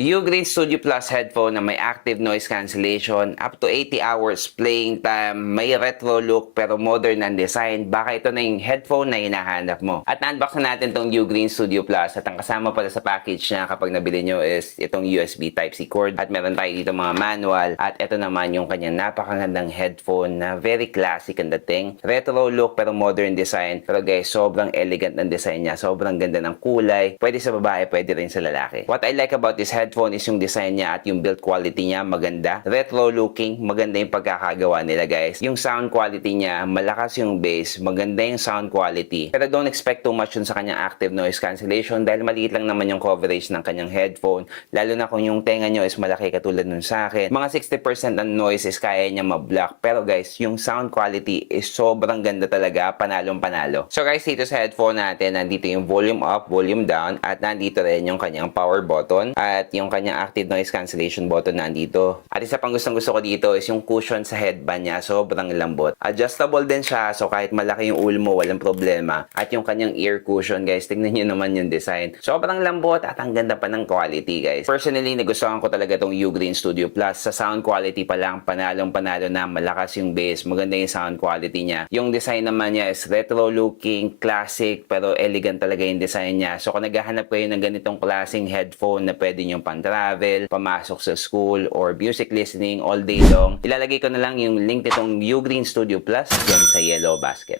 Ugreen Studio Plus headphone na may active noise cancellation, up to 80 hours playing time, may retro look pero modern ang design. Baka ito na yung headphone na hinahanap mo. At na-unbox na natin tong Ugreen Studio Plus at ang kasama pala sa package niya kapag nabili nyo is itong USB Type-C cord at meron tayo dito mga manual at ito naman yung kanyang napakagandang headphone na very classic ang dating. Retro look pero modern design. Pero guys, sobrang elegant ang design niya. Sobrang ganda ng kulay. Pwede sa babae, pwede rin sa lalaki. What I like about this headphone is yung design niya at yung build quality niya maganda. Retro looking, maganda yung pagkakagawa nila guys. Yung sound quality niya, malakas yung bass, maganda yung sound quality. Pero don't expect too much yun sa kanyang active noise cancellation dahil maliit lang naman yung coverage ng kanyang headphone. Lalo na kung yung tenga nyo is malaki katulad nun sa akin. Mga 60% ng noise is kaya niya ma-block. Pero guys, yung sound quality is sobrang ganda talaga, panalong panalo. So guys, dito sa headphone natin, nandito yung volume up, volume down, at nandito rin yung kanyang power button at yung kanyang active noise cancellation button nandito. At isa pang gustong gusto ko dito is yung cushion sa headband niya, sobrang lambot. Adjustable din siya, so kahit malaki yung ulo mo, walang problema. At yung kanyang ear cushion guys, tignan nyo naman yung design. Sobrang lambot at ang ganda pa ng quality guys. Personally, nagustuhan ko talaga tong Ugreen Studio Plus. Sa sound quality pa lang, panalong panalo na, malakas yung bass, maganda yung sound quality niya. Yung design naman niya is retro looking, classic, pero elegant talaga yung design niya. So kung naghahanap kayo ng ganitong klaseng headphone na pwede nyo pan-travel, pamasok sa school, or music listening all day long, ilalagay ko na lang yung link nitong Ugreen Studio Plus dyan sa yellow basket.